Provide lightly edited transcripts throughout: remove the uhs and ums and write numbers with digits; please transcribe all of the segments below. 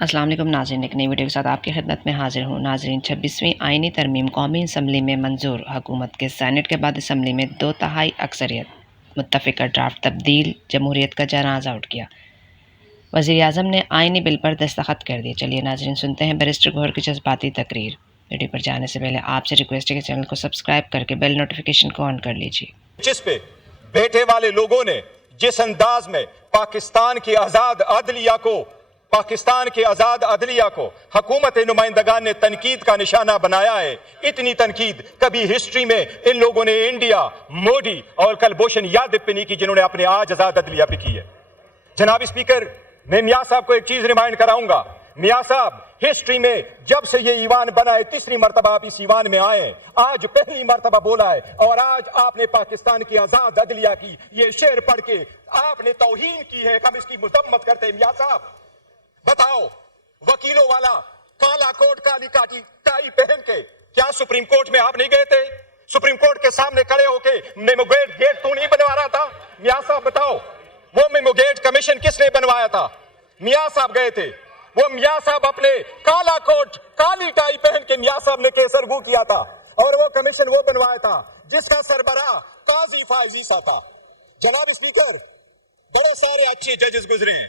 السلام علیکم ناظرین، ایک نئی ویڈیو کے ساتھ آپ کی خدمت میں حاضر ہوں۔ ناظرین، 26ویں آئینی ترمیم قومی اسمبلی میں منظور، حکومت کے سینیٹ کے بعد اسمبلی میں 2/3 اکثریت، متفقہ ڈرافٹ تبدیل، جمہوریت کا جنازہ اٹھ گیا۔ وزیر اعظم نے آئینی بل پر دستخط کر دیے۔ چلیے ناظرین سنتے ہیں بیرسٹر گوہر کی جذباتی تقریر۔ ویڈیو پر جانے سے پہلے آپ سے ریکویسٹ ہے کہ چینل کو سبسکرائب کر کے بیل نوٹیفیکیشن کو آن کر لیجیے۔ جس پہ بیٹھے والے لوگوں نے جس انداز میں پاکستان کی آزاد عدلیہ کو حکومت نمائندگان نے تنقید کا نشانہ بنایا ہے، اتنی تنقید کبھی ہسٹری میں ان لوگوں نے انڈیا، مودی اور کلبھوشن یادو پہ نہیں کی جنہوں نے اپنے آج آزاد عدلیہ پہ کی ہے۔ جناب اسپیکر، میں میاں صاحب کو ایک چیز ریمائنڈ کراؤں گا۔ میاں صاحب، ہسٹری میں جب سے یہ ایوان بنا ہے، تیسری مرتبہ آپ اس ایوان میں آئے ہیں، آج پہلی مرتبہ بولا ہے، اور آج آپ نے پاکستان کی آزاد عدلیہ کی یہ شعر پڑھ کے آپ نے توہین کی ہے۔ ہم اس کی مذمت کرتے ہیں۔ میاں صاحب بتاؤ، وکیلوں والا کالا کوٹ کالی ٹائی پہن کے کیا سپریم کورٹ میں آپ نہیں گئے تھے؟ سپریم کورٹ کے سامنے کھڑے ہو کے میمو گیٹ تو نہیں بنوا رہا تھا؟ میاں صاحب بتاؤ، وہ میمو گیٹ کمیشن کس نے بنوایا تھا؟ میاں صاحب گئے تھے۔ وہ میاں صاحب اپنے کالا کوٹ کالی ٹائی پہن کے میاں صاحب نے کیسر گو کیا تھا، اور وہ کمیشن وہ بنوایا تھا جس کا سربراہ قاضی فائز عیسیٰ تھا۔ جناب اسپیکر، بڑے سارے اچھے ججز گزرے ہیں،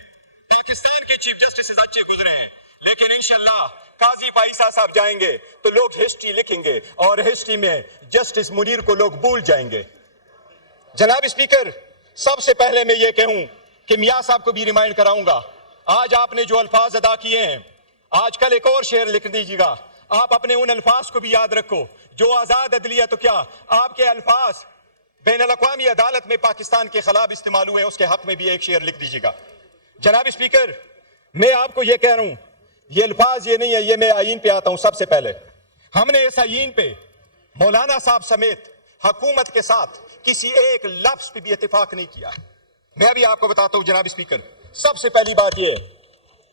پاکستان کے چیف جسٹسز اچھے گزرے ہیں، لیکن انشاءاللہ قاضی فائز عیسیٰ صاحب جائیں گے تو لوگ ہسٹری لکھیں گے، اور ہسٹری میں جسٹس منیر کو لوگ بھول جائیں گے۔ جناب اسپیکر، سب سے پہلے میں یہ کہوں کہ میاں صاحب کو بھی ریمائنڈ کراؤں گا، آج آپ نے جو الفاظ ادا کیے ہیں، آج کل ایک اور شعر لکھ دیجیے گا۔ آپ اپنے ان الفاظ کو بھی یاد رکھو، جو آزاد عدلیہ تو کیا، آپ کے الفاظ بین الاقوامی عدالت میں پاکستان کے خلاف استعمال ہوئے، اس کے حق میں بھی ایک شعر لکھ دیجیے گا۔ جناب اسپیکر، میں آپ کو یہ کہہ رہا ہوں، یہ الفاظ یہ نہیں ہے، یہ میں آئین پہ آتا ہوں۔ سب سے پہلے ہم نے اس آئین پہ مولانا صاحب سمیت حکومت کے ساتھ کسی ایک لفظ پہ بھی اتفاق نہیں کیا۔ میں ابھی آپ کو بتاتا ہوں جناب اسپیکر، سب سے پہلی بات یہ ہے،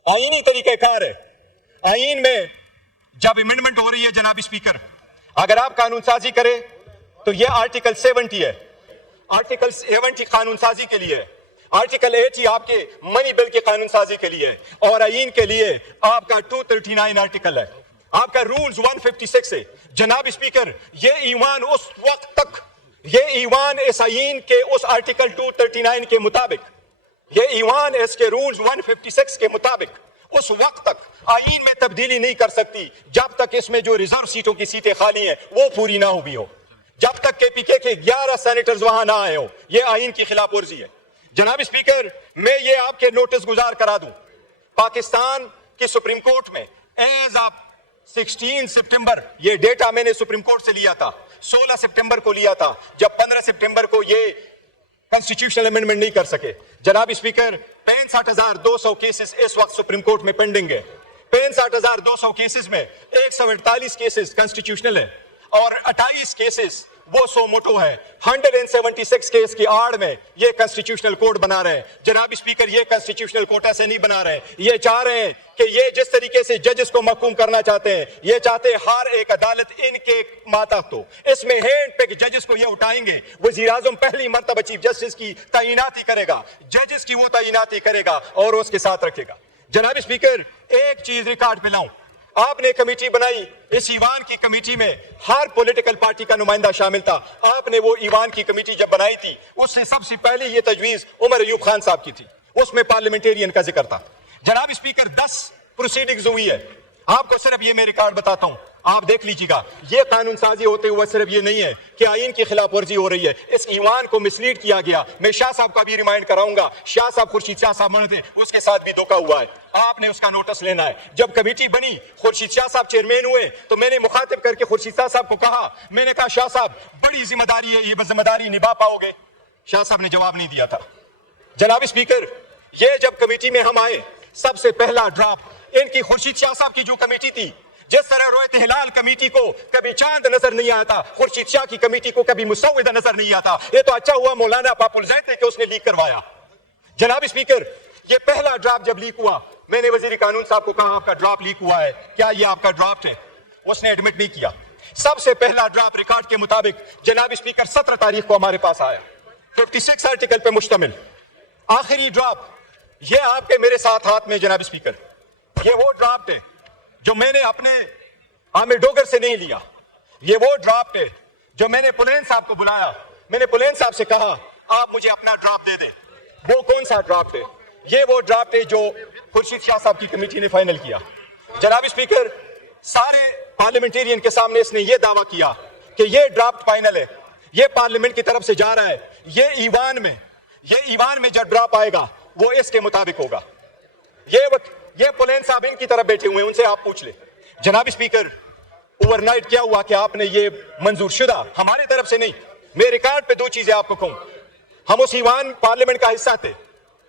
آئینی طریقہ کار ہے۔ آئین میں جب امینڈمنٹ ہو رہی ہے جناب اسپیکر، اگر آپ قانون سازی کرے تو یہ آرٹیکل 70 ہے، آرٹیکل 70 قانون سازی کے لیے ہے، آرٹیکل 80 آپ کے منی بل کے قانون سازی کے لیے ہے، اور آئین کے لیے آپ کا 239 آرٹیکل ہے، آپ کا رولز 156 ہے۔ جناب اسپیکر، یہ ایوان اس وقت تک، یہ ایوان اس آئین کے اس آرٹیکل 239 کے مطابق، یہ ایوان اس کے رولز 156 کے مطابق اس وقت تک آئین میں تبدیلی نہیں کر سکتی جب تک اس میں جو ریزرو سیٹوں کی سیٹیں خالی ہیں وہ پوری نہ ہوئی ہو، جب تک کے پی کے 11 سینیٹرز وہاں نہ آئے ہو۔ یہ آئین کی خلاف ورزی ہے۔ جناب اسپیکر، میں یہ آپ کے نوٹس گزار کرا دوں، پاکستان کی سپریم کورٹ میں ایز آف 16 سپٹمبر، یہ ڈیٹا میں نے سپریم کورٹ سے لیا تھا، 16 سپٹمبر کو لیا تھا، جب 15 سپٹمبر کو یہ کانسٹیٹیوشنل امینڈمنٹ نہیں کر سکے۔ جناب اسپیکر، 65,200 کیسز اس وقت سپریم کورٹ میں پینڈنگ ہے۔ 65,200 کیسز میں 148 کیسز کانسٹیٹیوشنل ہے، اور 28 کیسز وہ سو موٹو ہے۔ 176 کیس کی آڑ میں یہ کانسٹیٹیوشنل کورٹ بنا رہے ہیں۔ جناب اسپیکر، یہ کانسٹیٹیوشنل کورٹ ایسے نہیں بنا رہے ہیں، یہ چاہ رہے ہیں کہ یہ جس طریقے سے ججز کو محکوم کرنا چاہتے ہیں، یہ چاہتے ہیں ہر ایک عدالت ان کے ماتحت ہو۔ اس میں ہینڈ پک ججز کو یہ اٹھائیں گے، وزیر اعظم پہلی مرتبہ چیف جسٹس کی تعیناتی کرے گا، ججز کی وہ تعیناتی کرے گا اور اس کے ساتھ رکھے گا۔ جناب اسپیکر، ایک چیز ریکارڈ پہ لاؤں، آپ نے کمیٹی بنائی، اس ایوان کی کمیٹی میں ہر پولیٹیکل پارٹی کا نمائندہ شامل تھا۔ آپ نے وہ ایوان کی کمیٹی جب بنائی تھی، اس سے سب سے پہلے یہ تجویز عمر ایوب خان صاحب کی تھی، اس میں پارلیمنٹیرین کا ذکر تھا۔ جناب اسپیکر، 10 پروسیڈنگز ہوئی ہے، آپ کو صرف یہ میں ریکارڈ بتاتا ہوں، آپ دیکھ لیجیے گا۔ یہ قانون سازی ہوتے ہوئے صرف یہ نہیں ہے کہ آئین کی خلاف ورزی ہو رہی ہے، اس ایوان کو مسلیڈ کیا گیا۔ میں شاہ صاحب کا بھی ریمائنڈ کراؤں گا، شاہ صاحب خورشید شاہ صاحب تھے، اس کے ساتھ بھی دھوکہ ہوا ہے، آپ نے اس کا نوٹس لینا ہے۔ جب کمیٹی بنی، خورشید شاہ صاحب چیئرمین ہوئے، تو میں نے مخاطب کر کے خورشید شاہ صاحب کو کہا، میں نے کہا شاہ صاحب بڑی ذمہ داری ہے، یہ ذمہ داری نبھا پاؤ گے؟ شاہ صاحب نے جواب نہیں دیا تھا۔ جناب اسپیکر، یہ جب کمیٹی میں ہم آئے، سب سے پہلا ڈرافٹ ان کی خورشید شاہ صاحب کی جو کمیٹی تھی، جس طرح رویت ہلال کمیٹی کو کبھی چاند نظر نہیں آتا، خورشید شاہ کی کمیٹی کو کبھی مسودہ نظر نہیں آتا۔ یہ تو اچھا ہوا مولانا پاپل زیتے کہ اس نے لیک کروایا۔ جناب اسپیکر، یہ پہلا ڈرافٹ جب لیک ہوا، میں نے وزیر قانون صاحب کو کہا آپ کا ڈرافٹ لیک ہوا ہے، کیا یہ آپ کا ڈرافٹ ہے؟ اس نے ایڈمٹ نہیں کیا۔ سب سے پہلا ڈرافٹ ریکارڈ کے مطابق جناب اسپیکر 17 تاریخ کو ہمارے پاس آیا، 56 آرٹیکل پہ مشتمل۔ آخری ڈرافٹ یہ آپ کے میرے ساتھ ہاتھ میں جناب اسپیکر، یہ وہ ڈرافٹ ہے جو میں نے اپنے عامر ڈوگر سے نہیں لیا. یہ وہ ڈرافٹ ہے جو میں نے پلین صاحب کو بلایا, میں نے پلین صاحب سے کہا آپ مجھے اپنا ڈرافٹ دے دیں. وہ کون سا ڈرافٹ ہے؟ یہ وہ ڈرافٹ ہے جو خورشید شاہ صاحب کی کمیٹی نے فائنل کیا. جناب اسپیکر, سارے پارلیمنٹیرین کے سامنے اس نے یہ دعویٰ کیا کہ یہ ڈرافٹ فائنل ہے, یہ پارلیمنٹ کی طرف سے جا رہا ہے, یہ ایوان میں جب ڈرافٹ آئے گا وہ اس کے مطابق ہوگا. یہ پلین صاحب ان کی طرف بیٹھے ہوئے ہیں, ان سے آپ پوچھ لیں. جناب اسپیکر, اوور نائٹ کیا ہوا کہ آپ نے یہ منظور شدہ, ہمارے طرف سے نہیں, میں ریکارڈ پہ 2 چیزیں آپ کو کہوں. ہم اس ایوان پارلیمنٹ کا حصہ تھے,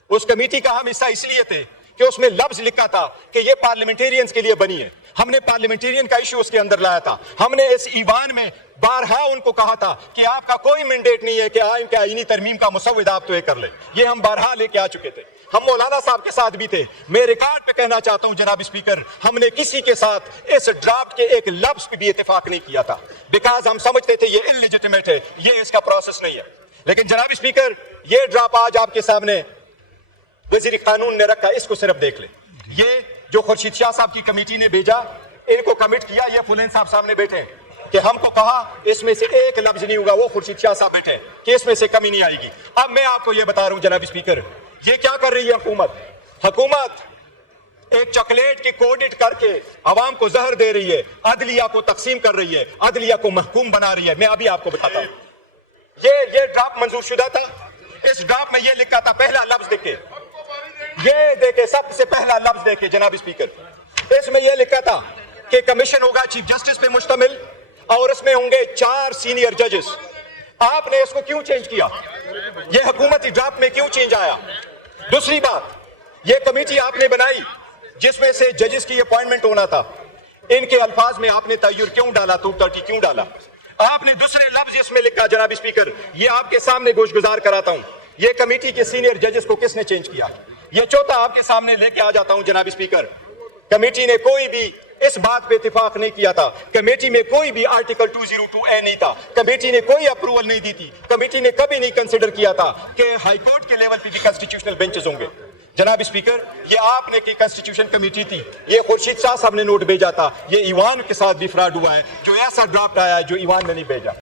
اس کمیٹی کا ہم حصہ اس لیے تھے کہ اس میں لفظ لکھا تھا کہ یہ پارلیمنٹیرینز کے لیے بنی ہے. ہم نے پارلیمنٹیرین کا ایشو اس کے اندر لایا تھا. ہم نے اس ایوان میں بارہا ان کو کہا تھا کہ آپ کا کوئی مینڈیٹ نہیں ہے کہ آئین کے آئینی ترمیم کا مسودہ آپ تو یہ کر لیں. یہ ہم بارہا لے کے آ چکے تھے. ہم مولانا صاحب کے ساتھ بھی تھے. میں ریکارڈ پہ کہنا چاہتا ہوں جناب اسپیکر, ہم نے کسی کے ساتھ اس ڈرافٹ کے ایک لفظ پہ بھی اتفاق نہیں کیا تھا, بیکاز ہم سمجھتے تھے یہ انلیجیٹمیٹ ہے, یہ اس کا پروسیس نہیں ہے. لیکن جناب اسپیکر, یہ ڈرافٹ آج آپ کے سامنے وزیر قانون نے رکھا, اس کو صرف دیکھ لیں. یہ جو خورشید شاہ صاحب کی کمیٹی نے بھیجا, ان کو کمٹ کیا, یہ فلین صاحب سامنے بیٹھے کہ ہم کو کہا اس میں سے ایک لفظ نہیں ہوگا, وہ خورشید شاہ صاحب بیٹھے کہ اس میں سے کمی نہیں آئے گی. اب میں آپ کو یہ بتا رہا ہوں جناب اسپیکر, یہ کیا کر رہی ہے حکومت ایک چاکلیٹ کی کوڈٹ کر کے عوام کو زہر دے رہی ہے, عدلیہ کو تقسیم کر رہی ہے, عدلیہ کو محکوم بنا رہی ہے. میں ابھی آپ کو بتاتا ہوں, یہ ڈرافٹ منظور شدہ تھا. اس ڈرافٹ میں یہ لکھا تھا, پہلا لفظ دیکھیں, یہ دیکھیں, سب سے پہلا لفظ دیکھیں جناب اسپیکر, اس میں یہ لکھا تھا کہ کمیشن ہوگا چیف جسٹس پہ مشتمل اور اس میں ہوں گے 4 سینئر ججز. آپ نے اس کو کیوں چینج کیا؟ یہ حکومتی ڈرافٹ میں کیوں چینج آیا؟ دوسری بات, یہ کمیٹی آپ نے بنائی جس میں سے ججز کی اپوائنٹمنٹ ہونا تھا, ان کے الفاظ میں آپ نے تغیر کیوں ڈالا, 230 کیوں ڈالا؟ آپ نے دوسرے لفظ اس میں لکھا جناب اسپیکر, یہ آپ کے سامنے گوش گزار کراتا ہوں, یہ کمیٹی کے سینئر ججز کو کس نے چینج کیا؟ یہ چوتھا آپ کے سامنے لے کے آ جاتا ہوں جناب اسپیکر, کمیٹی نے کوئی بھی اس بات پہ اتفاق نہیں کیا تھا, کمیٹی میں کوئی بھی آرٹیکل 202A نہیں تھا, کمیٹی نے کوئی اپروول نہیں دی تھی, کمیٹی نے کبھی نہیں کنسیڈر کیا تھا کہ ہائی کورٹ کے لیول پہ بھی کنسٹیٹیوشنل بینچز ہوں گے. جناب اسپیکر, یہ آپ نے کی کنسٹیٹیوشن کمیٹی تھی, یہ خورشید شاہ صاحب نے نوٹ بھیجا تھا, یہ ایوان کے ساتھ بھی فراڈ ہوا ہے, جو ایسا ڈرافٹ آیا ہے جو ایوان نے نہیں بھیجا.